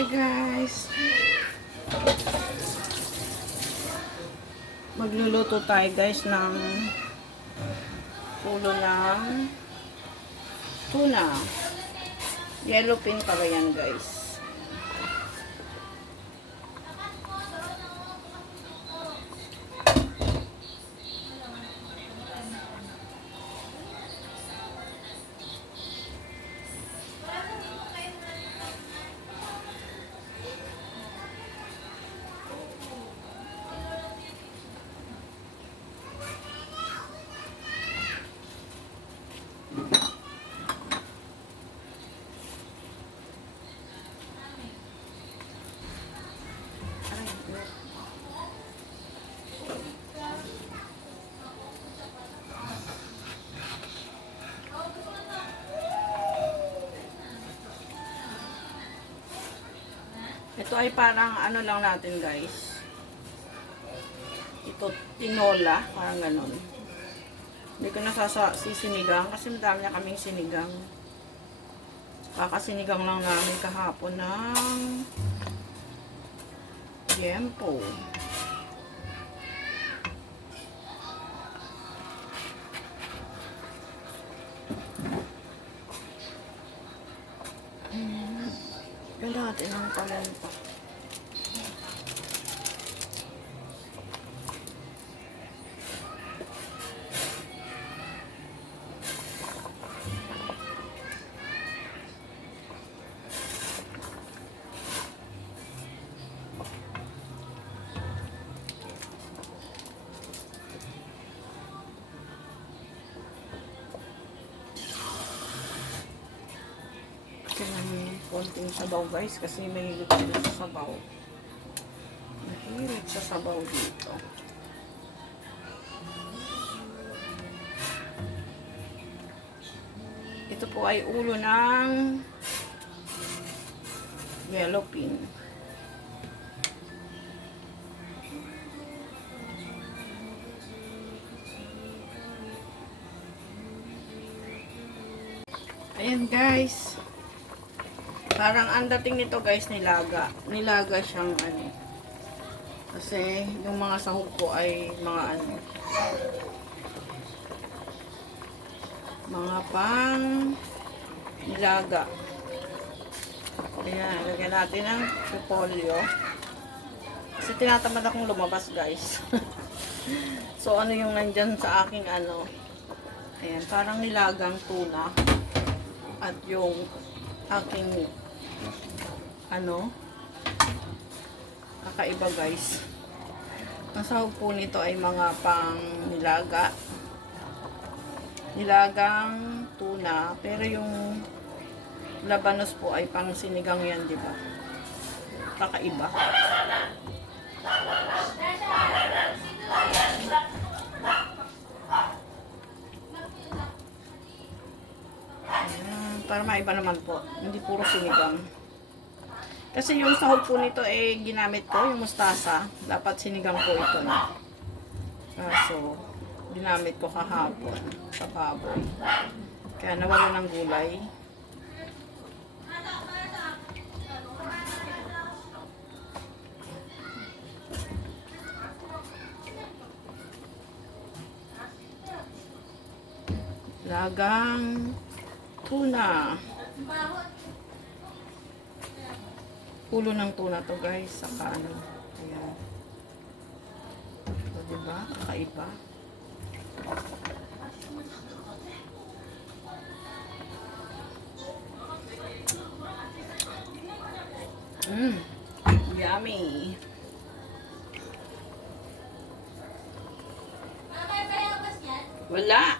Hi guys. Magluluto tayo guys ng ulo ng tuna. Yellowfin pala yan guys. Ito ay parang ano lang natin guys. Ito tinola, parang ganun. Hindi ko sisinigang kasi madami na kaming sinigang. Kakasinigang lang namin kahapon ng liempo. Ganda natin ang palenta. Ng konting sabaw guys kasi mahilig sila sa sabaw. Mahilig sa sabaw dito. Ito po ay ulo ng yellowfin. Ayan guys. Parang ang dating nito guys, nilaga. Nilaga siyang ano. Kasi yung mga sahog ko ay mga ano. Mga pang nilaga. Ayan, lagyan natin ng repolyo. Kasi tinatamad akong lumabas guys. So ano yung nandyan sa aking ano. Ayan, parang nilagang tuna. At yung aking ano, kakaiba guys. Ang sahog po nito ay mga pang nilagang tuna, pero yung labanos po ay pang sinigang yan, di ba? Kakaiba. Ayan, para maiba naman po, hindi puro sinigang. Kasi yung sahog po nito eh ginamit ko, yung mustasa. Dapat sinigang po ito na. So, ginamit ko kahapon sa baboy. Kaya nawala ng gulay. Lagang tuna. Ulo ng tuna to guys, saka ano, ayan. So, diba? Kakaiba. Yummy. Wala.